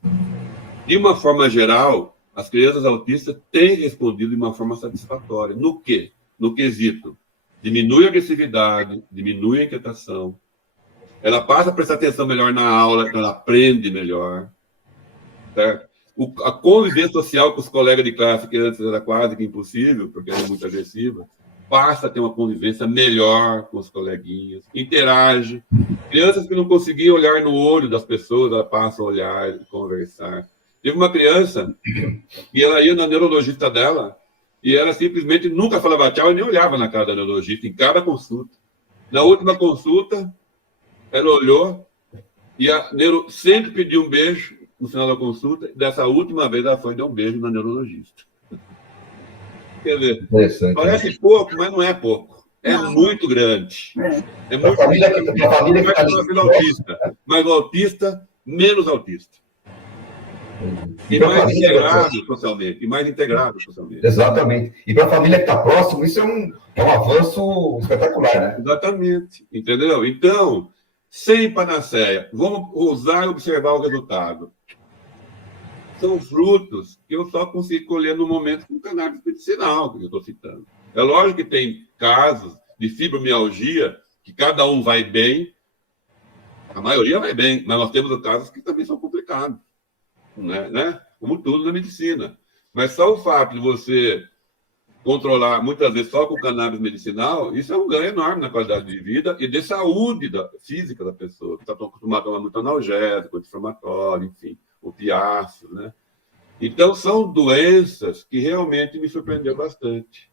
De uma forma geral, as crianças autistas têm respondido de uma forma satisfatória. No quê? No quesito. Diminui a agressividade, diminui a inquietação. Ela passa a prestar atenção melhor na aula, ela aprende melhor. Certo? A convivência social com os colegas de classe, que antes era quase que impossível, porque era muito agressiva, passa a ter uma convivência melhor com os coleguinhas, interage. Crianças que não conseguiam olhar no olho das pessoas, ela passa a olhar e conversar. Teve uma criança e ela ia na neurologista dela e ela simplesmente nunca falava tchau e nem olhava na cara da neurologista, em cada consulta. Na última consulta, ela olhou e a neuro sempre pediu um beijo no final da consulta. Dessa última vez, ela foi e deu um beijo na neurologista. Quer dizer, parece pouco, mas não é pouco. É muito grande. É muito grande. Autista, mas o autista, menos autista. E mais integrado socialmente. Exatamente. E para a família que está próximo, isso é um avanço espetacular, né? Exatamente. Entendeu? Então, sem panaceia, vamos usar e observar o resultado. São frutos que eu só consigo colher no momento com cannabis medicinal, que eu estou citando. É lógico que tem casos de fibromialgia que cada um vai bem, a maioria vai bem, mas nós temos casos que também são complicados. mercado, né? Como tudo na medicina. Mas só o fato de você controlar, muitas vezes, só com cannabis medicinal, isso é um ganho enorme na qualidade de vida e de saúde física da pessoa, que está acostumada a tomar muito analgésico, anti-inflamatório, enfim, opiáceos, né? Então, são doenças que realmente me surpreendeu bastante.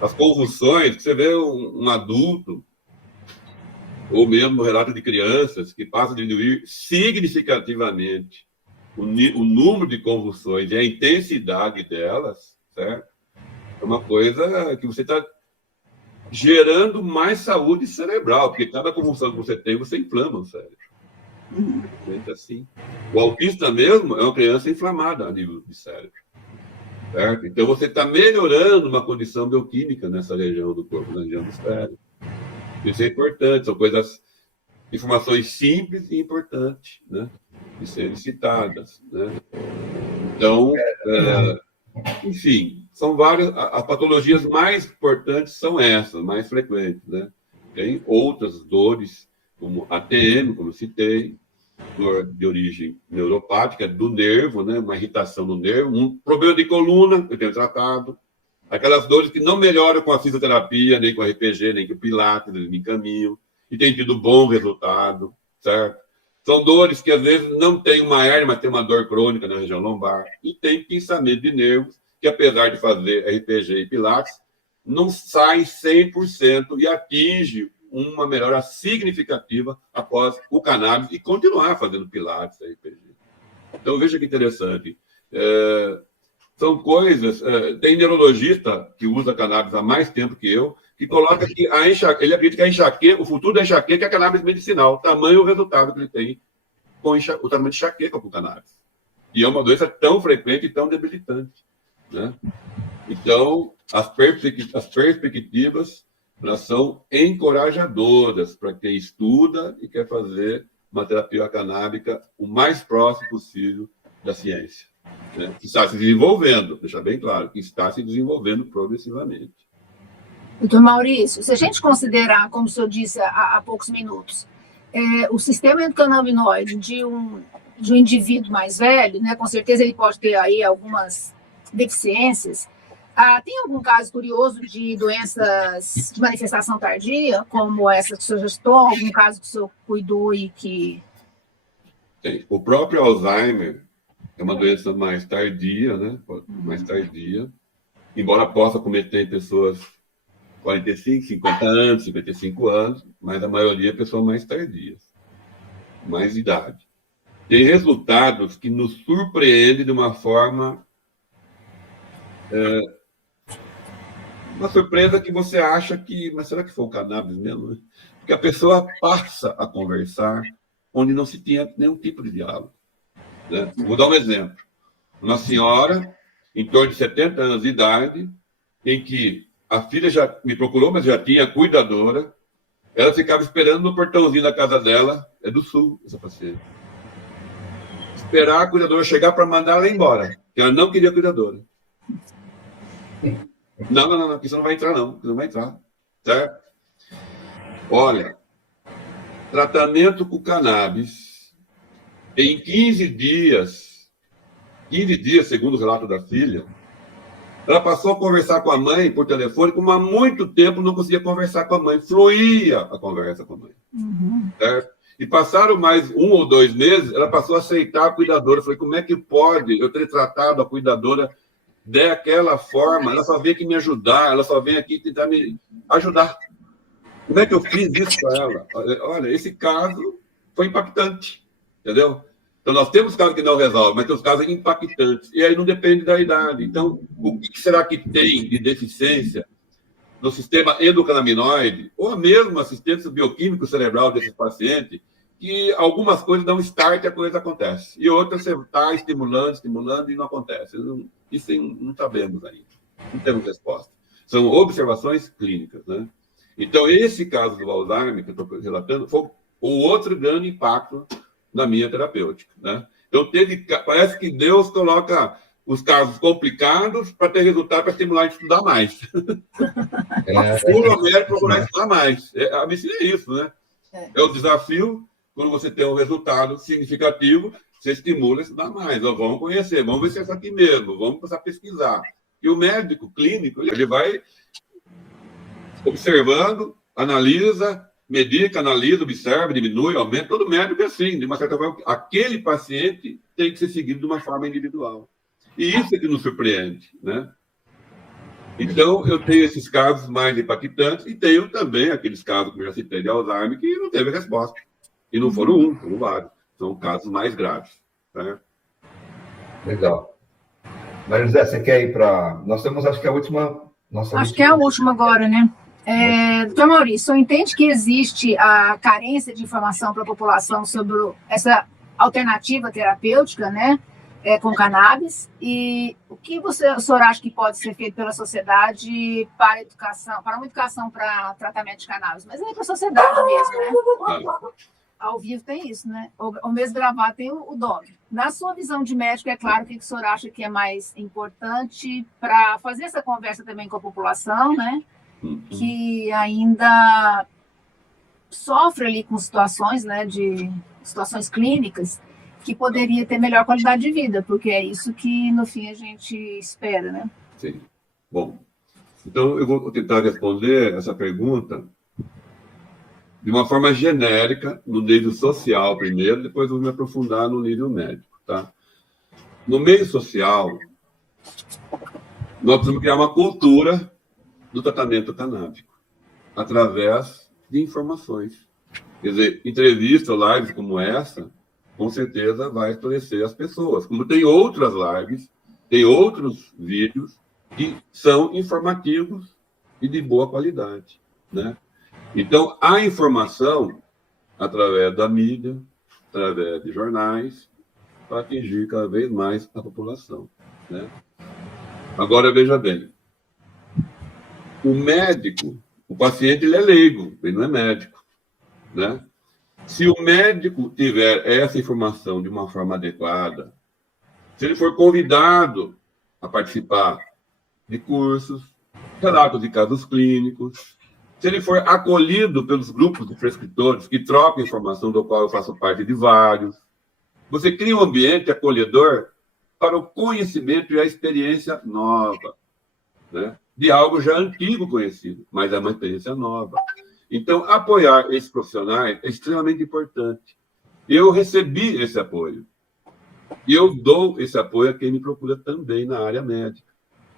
As convulsões, que você vê um adulto, ou mesmo relato de crianças, que passam a diminuir significativamente o número de convulsões e a intensidade delas, certo? É uma coisa que você está gerando mais saúde cerebral, porque cada convulsão que você tem, você inflama o cérebro. Assim. O autista mesmo é uma criança inflamada a nível de cérebro. Certo? Então, você está melhorando uma condição bioquímica nessa região do corpo, na região do cérebro. Isso é importante, são informações simples e importantes, né? De serem citadas, né? Então, enfim, são várias. As patologias mais importantes são essas, mais frequentes, né? Tem outras dores, como ATM, como eu citei, dor de origem neuropática, do nervo, né? Uma irritação no nervo, um problema de coluna, que eu tenho tratado, aquelas dores que não melhoram com a fisioterapia, nem com a RPG, nem com o Pilates, eles me encaminham, e tem tido bom resultado, certo? São dores que, às vezes, não tem uma hérnia, mas tem uma dor crônica na região lombar. E tem pinçamento de nervos, que, apesar de fazer RPG e Pilates, não sai 100% e atinge uma melhora significativa após o cannabis e continuar fazendo Pilates e RPG. Então, veja que interessante. São coisas... tem neurologista que usa cannabis há mais tempo que eu, que coloca que ele acredita que a enxaqueca, o futuro da enxaqueca é cannabis medicinal, tamanho o resultado que ele tem com o tratamento de enxaqueca com cannabis. E é uma doença tão frequente e tão debilitante, né? Então, as perspectivas, elas são encorajadoras para quem estuda e quer fazer uma terapia canábica o mais próximo possível da ciência, né? Que está se desenvolvendo, deixar bem claro, que está se desenvolvendo progressivamente. Doutor Maurício, se a gente considerar, como o senhor disse há poucos minutos, o sistema endocannabinoide de um indivíduo mais velho, né, com certeza ele pode ter aí algumas deficiências. Tem algum caso curioso de doenças de manifestação tardia, como essa que o senhor já citou, algum caso que o senhor cuidou e que... Tem. O próprio Alzheimer é uma doença mais tardia, né? Mais tardia, embora possa cometer em pessoas 45, 50 anos, 55 anos, mas a maioria é pessoas mais tardias, mais idade. Tem resultados que nos surpreendem de uma forma... uma surpresa que você acha que... Mas será que foi o cannabis mesmo? Porque a pessoa passa a conversar onde não se tinha nenhum tipo de diálogo, né? Vou dar um exemplo. Uma senhora, em torno de 70 anos de idade, em que a filha já me procurou, mas já tinha cuidadora, ela ficava esperando no portãozinho da casa dela, é do sul, essa paciente. Esperar a cuidadora chegar para mandar ela embora, porque ela não queria cuidadora. Não, aqui você não vai entrar, não. Você não vai entrar, certo? Olha, tratamento com cannabis, em 15 dias, segundo o relato da filha, ela passou a conversar com a mãe por telefone, como há muito tempo não conseguia conversar com a mãe, fluía a conversa com a mãe. Certo? E passaram mais 1 ou 2 meses, ela passou a aceitar a cuidadora. Eu falei, como é que pode eu ter tratado a cuidadora daquela forma? Ela só veio aqui me ajudar, ela só veio aqui tentar me ajudar. Como é que eu fiz isso para ela? Olha, esse caso foi impactante, entendeu? Então, nós temos casos que não resolvem, mas temos casos impactantes. E aí não depende da idade. Então, o que será que tem de deficiência no sistema endocannabinoide, ou mesmo assistência bioquímico cerebral desses pacientes, que algumas coisas dão start e a coisa acontece. E outras você está estimulando e não acontece. Isso não sabemos ainda. Não temos resposta. São observações clínicas, né? Então, esse caso do Alzheimer, que eu estou relatando, foi o outro grande impacto na minha terapêutica, né? Então, parece que Deus coloca os casos complicados para ter resultado, para estimular a gente a estudar mais. Procurar estudar mais. A medicina é isso, né? É o desafio quando você tem um resultado significativo, você estimula a estudar mais. Ó, vamos conhecer, vamos ver se é isso aqui mesmo, vamos começar a pesquisar. E o médico clínico, ele vai observando, analisa, medica, analisa, observa, diminui, aumenta. Todo médico é assim, de uma certa forma. Aquele paciente tem que ser seguido de uma forma individual. E isso é que nos surpreende, né? Então, eu tenho esses casos mais impactantes e tenho também aqueles casos, como eu já citei, de Alzheimer, que não teve resposta. E não foram um, foram vários. São casos mais graves. Né? Legal. Maria José, você quer ir para... Nós temos, acho que a última... Acho que é a última agora, né? Doutor Maurício, entende que existe a carência de informação para a população sobre essa alternativa terapêutica, né? Com cannabis, e o que o senhor acha que pode ser feito pela sociedade para educação, para uma educação para tratamento de cannabis, mas é para a sociedade mesmo, né? Ao vivo tem isso, né? Ou mesmo gravado tem o dog. Na sua visão de médico, é claro, o que o senhor acha que é mais importante para fazer essa conversa também com a população, né? Que ainda sofre ali com situações, né, de situações clínicas, que poderia ter melhor qualidade de vida, porque é isso que, no fim, a gente espera, né? Sim. Bom, então eu vou tentar responder essa pergunta de uma forma genérica, no nível social primeiro, depois vou me aprofundar no nível médico, tá? No meio social, nós precisamos criar uma cultura do tratamento canábico, através de informações. Quer dizer, entrevistas, lives como essa, com certeza vai esclarecer as pessoas. Como tem outras lives, tem outros vídeos que são informativos e de boa qualidade, né? Então, a informação, através da mídia, através de jornais, para atingir cada vez mais a população, né? Agora, veja bem, o médico, o paciente, ele é leigo, ele não é médico, né? Se o médico tiver essa informação de uma forma adequada, se ele for convidado a participar de cursos, relatos de casos clínicos, se ele for acolhido pelos grupos de prescritores que trocam informação, do qual eu faço parte de vários, você cria um ambiente acolhedor para o conhecimento e a experiência nova, né? De algo já antigo conhecido, mas é uma experiência nova. Então, apoiar esses profissionais é extremamente importante. Eu recebi esse apoio. E eu dou esse apoio a quem me procura também na área médica.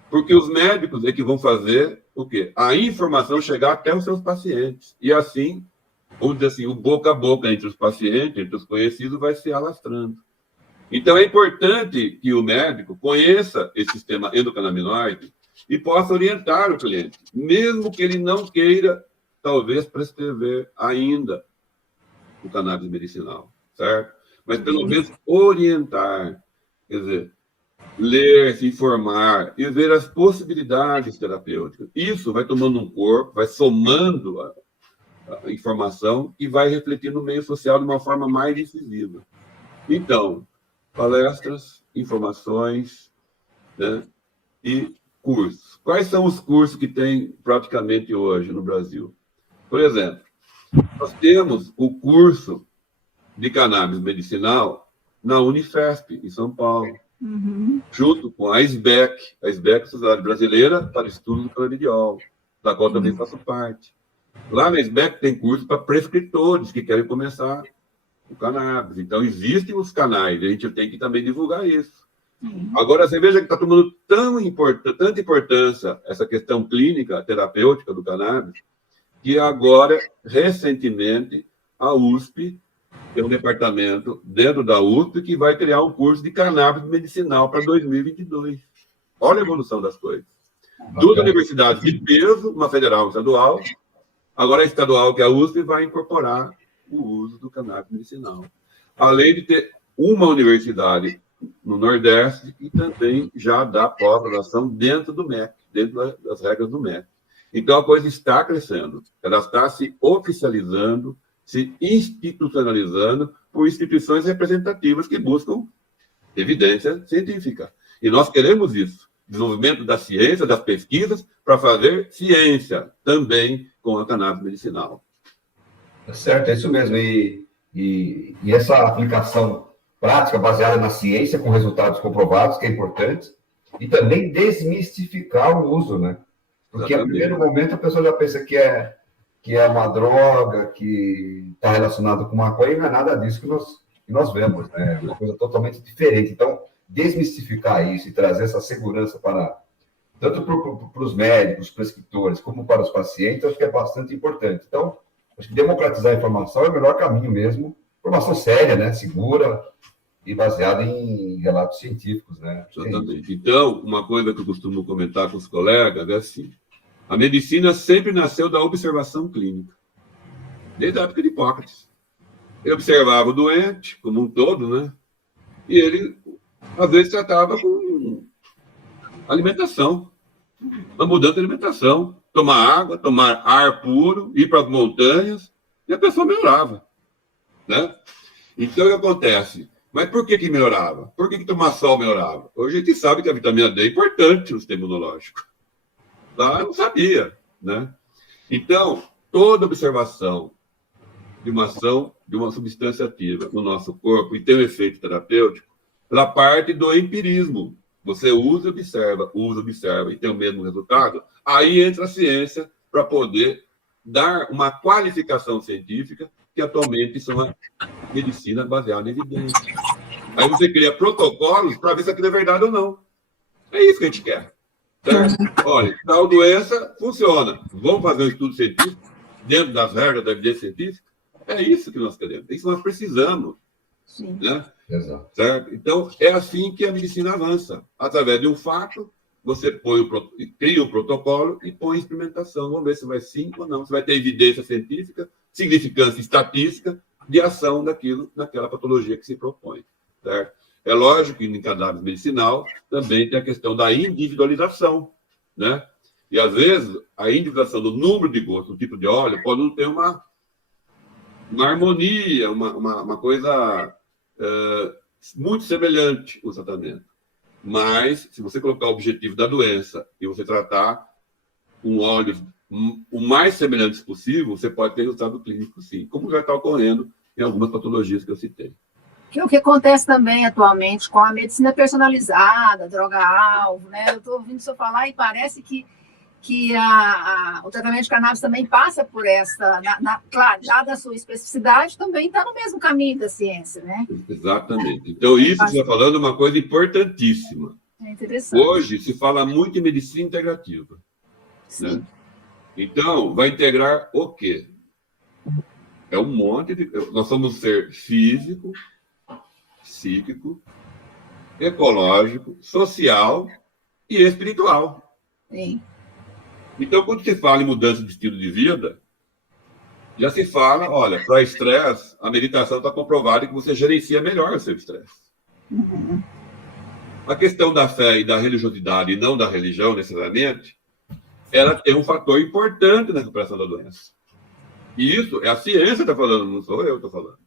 Porque os médicos é que vão fazer o quê? A informação chegar até os seus pacientes. E assim, vamos dizer assim, o boca a boca entre os pacientes, entre os conhecidos, vai se alastrando. Então, é importante que o médico conheça esse sistema endocannabinoide e possa orientar o cliente, mesmo que ele não queira, talvez, prescrever ainda o cannabis medicinal, certo? Mas, pelo menos, orientar, quer dizer, ler, se informar e ver as possibilidades terapêuticas. Isso vai tomando um corpo, vai somando a informação e vai refletir no meio social de uma forma mais incisiva. Então, palestras, informações, né, e cursos. Quais são os cursos que tem praticamente hoje no Brasil? Por exemplo, nós temos o curso de cannabis medicinal na Unifesp, em São Paulo, junto com a SBEC, Sociedade Brasileira para Estudo do Canabidiol, da qual também faço parte. Lá na SBEC tem curso para prescritores que querem começar o cannabis. Então, existem os canais, a gente tem que também divulgar isso. Agora, você veja que está tomando tanta importância essa questão clínica, terapêutica do cannabis, que agora, recentemente, a USP tem um departamento dentro da USP que vai criar um curso de cannabis medicinal para 2022. Olha a evolução das coisas. Duas universidades de peso, uma federal e uma estadual. Agora a estadual, que é a USP, vai incorporar o uso do cannabis medicinal. Além de ter uma universidade no Nordeste que também já dá pós-graduação dentro do MEC, dentro das regras do MEC. Então, a coisa está crescendo. Ela está se oficializando, se institucionalizando por instituições representativas que buscam evidência científica. E nós queremos isso. Desenvolvimento da ciência, das pesquisas, para fazer ciência também com a cannabis medicinal. Certo, é isso mesmo. E E essa aplicação prática baseada na ciência, com resultados comprovados, que é importante, e também desmistificar o uso, né? Porque, no primeiro momento, a pessoa já pensa que é uma droga, que está relacionado com maconha, e não é nada disso que nós vemos, né? É uma coisa totalmente diferente. Então, desmistificar isso e trazer essa segurança tanto para os médicos, prescritores, como para os pacientes, acho que é bastante importante. Então, acho que democratizar a informação é o melhor caminho mesmo. Informação séria, né? Segura e baseada em relatos científicos, né? Exatamente. Então, uma coisa que eu costumo comentar com os colegas é assim: a medicina sempre nasceu da observação clínica, desde a época de Hipócrates. Ele observava o doente como um todo, né? E ele, às vezes, tratava com alimentação, uma mudança de alimentação, tomar água, tomar ar puro, ir para as montanhas, e a pessoa melhorava, né? Então, o que acontece? Mas por que melhorava? Por que tomar sol melhorava? Hoje a gente sabe que a vitamina D é importante no sistema imunológico. Lá eu não sabia, né? Então, toda observação de uma ação de uma substância ativa no nosso corpo e tem um efeito terapêutico, ela parte do empirismo. Você usa, observa e tem o mesmo resultado. Aí entra a ciência para poder dar uma qualificação científica, que atualmente são a medicina baseada em evidência. Aí você cria protocolos para ver se aquilo é verdade ou não. É isso que a gente quer. Certo? Olha, tal doença funciona. Vamos fazer um estudo científico dentro das regras da evidência científica? É isso que nós queremos. É isso que nós precisamos. Sim. Né? Exato. Certo? Então, é assim que a medicina avança. Através de um fato, você cria um protocolo e põe em experimentação. Vamos ver se vai sim ou não. Se vai ter evidência científica, significância estatística de ação naquela patologia que se propõe. Certo? É lógico que em cannabis medicinal também tem a questão da individualização, né? E, às vezes, a individualização do número de gostos, do tipo de óleo, pode não ter uma harmonia, uma coisa muito semelhante o tratamento. Mas, se você colocar o objetivo da doença e você tratar com óleos o mais semelhantes possível, você pode ter resultado clínico, sim, como já está ocorrendo em algumas patologias que eu citei. Que é o que acontece também atualmente com a medicina personalizada, droga-alvo, né? Eu estou ouvindo o senhor falar e parece que o tratamento de cannabis também passa por essa, claro, dada a sua especificidade, também está no mesmo caminho da ciência, né? Exatamente. Então, isso que você está falando é uma coisa importantíssima. É interessante. Hoje se fala muito em medicina integrativa. Sim. Né? Então, vai integrar o quê? É um monte de... Nós somos um ser físico, psíquico, ecológico, social e espiritual. Sim. Então, quando se fala em mudança de estilo de vida, já se fala, olha, para estresse, a meditação está comprovada que você gerencia melhor o seu estresse. Uhum. A questão da fé e da religiosidade, e não da religião, necessariamente, ela tem um fator importante na recuperação da doença. E isso é a ciência que está falando, não sou eu que estou falando.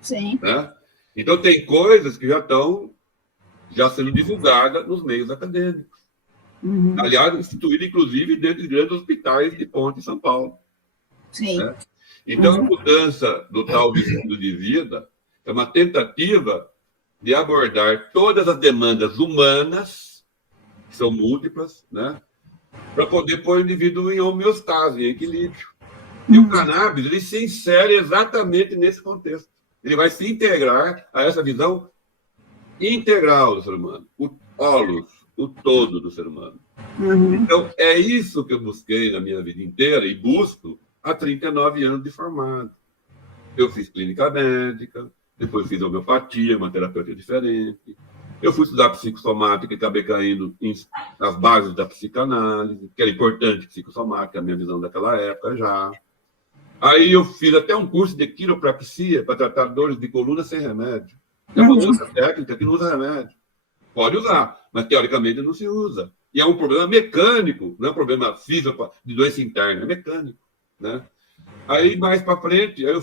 Sim. Né? Então, tem coisas que já estão sendo divulgadas nos meios acadêmicos. Uhum. Aliás, instituído, inclusive, dentro de grandes hospitais de ponte em São Paulo. Sim. Né? Então, a mudança do tal estilo de vida é uma tentativa de abordar todas as demandas humanas, que são múltiplas, né? Para poder pôr o indivíduo em homeostase, em equilíbrio. E o cannabis, ele se insere exatamente nesse contexto. Ele vai se integrar a essa visão integral do ser humano, o holos, o todo do ser humano. Uhum. Então, é isso que eu busquei na minha vida inteira e busco há 39 anos de formado. Eu fiz clínica médica, depois fiz homeopatia, uma terapêutica diferente. Eu fui estudar psicossomática e acabei caindo nas bases da psicanálise, que era importante psicossomática, a minha visão daquela época já. Aí eu fiz até um curso de quiropraxia para tratar dores de coluna sem remédio. É uma outra técnica que não usa remédio. Pode usar, mas teoricamente não se usa. E é um problema mecânico, não é um problema físico de doença interna, é mecânico. Né? Aí, mais para frente, eu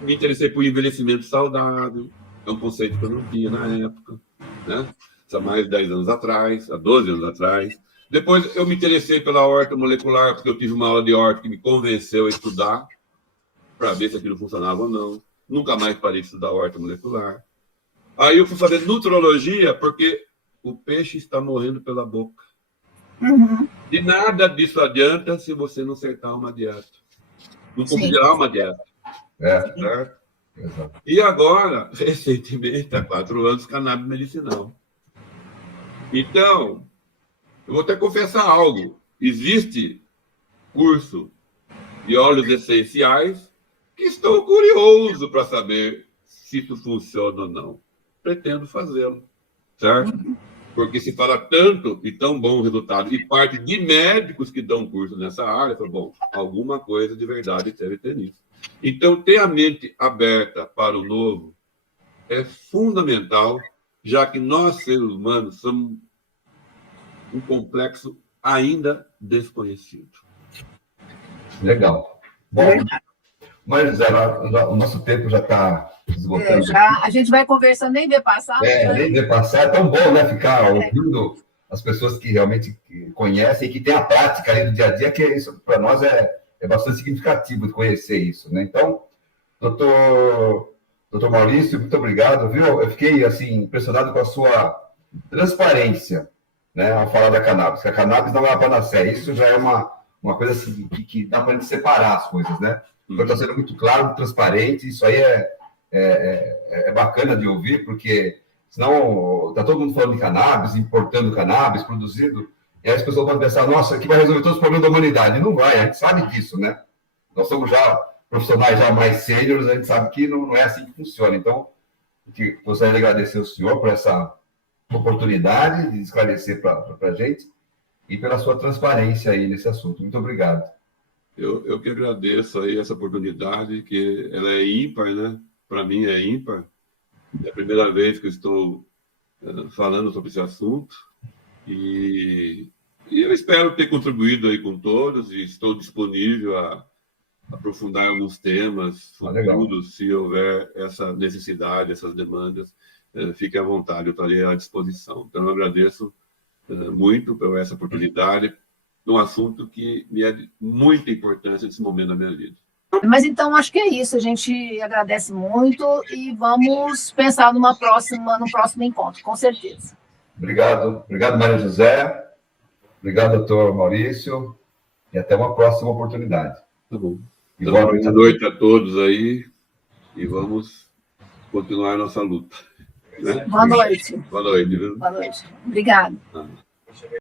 me interessei por envelhecimento saudável, é um conceito que eu não tinha na época, né? Isso há mais de 10 anos atrás, há 12 anos atrás. Depois eu me interessei pela horta molecular, porque eu tive uma aula de horta que me convenceu a estudar. para ver se aquilo funcionava ou não. Nunca mais parei de estudar horta molecular. Aí eu fui fazer nutrologia, porque o peixe está morrendo pela boca. Uhum. E nada disso adianta se você não acertar uma dieta. Não considerar uma dieta. Certo? Exato. E agora, recentemente, há 4 anos, cannabis medicinal. Então, eu vou até confessar algo. Existe curso de óleos essenciais que estou curioso para saber se isso funciona ou não. Pretendo fazê-lo, certo? Porque se fala tanto e tão bom resultado, e parte de médicos que dão curso nessa área, fala, bom, alguma coisa de verdade deve ter nisso. Então, ter a mente aberta para o novo é fundamental, já que nós, seres humanos, somos um complexo ainda desconhecido. Legal. Bom, mas o nosso tempo já está esgotando. A gente vai conversando, nem vê passar. Nem vê passar. É tão bom, né? Ficar ouvindo as pessoas que realmente conhecem e que têm a prática ali do dia a dia, que isso, para nós, é bastante significativo de conhecer isso, né? Então, doutor Maurício, muito obrigado, viu? Eu fiquei, assim, impressionado com a sua transparência, né, ao falar da cannabis. Que a cannabis não é a panaceia. Isso já é uma coisa assim, que dá para a gente separar as coisas, né? Então, está sendo muito claro, muito transparente. Isso aí é bacana de ouvir, porque senão está todo mundo falando de cannabis, importando cannabis, produzindo, e aí as pessoas vão pensar, nossa, aqui vai resolver todos os problemas da humanidade. Não vai, a gente sabe disso, né? Nós somos já profissionais já mais sêniores, a gente sabe que não é assim que funciona. Então, gostaria de agradecer ao senhor por essa oportunidade de esclarecer para a gente e pela sua transparência aí nesse assunto. Muito obrigado. Eu que agradeço aí essa oportunidade, que ela é ímpar, né? Para mim é ímpar. É a primeira vez que eu estou falando sobre esse assunto e eu espero ter contribuído aí com todos e estou disponível a aprofundar alguns temas futuros, se houver essa necessidade, essas demandas, fique à vontade, eu estarei à disposição. Então, eu agradeço muito por essa oportunidade, num assunto que me é de muita importância nesse momento da minha vida. Mas então, acho que é isso. A gente agradece muito e vamos pensar no próximo encontro, com certeza. Obrigado, Maria José. Obrigado, doutor Maurício. E até uma próxima oportunidade. Tá bom. Então, boa noite a todos aí e vamos continuar nossa luta. Né? Boa noite. Boa noite. Viu? Boa noite. Obrigado.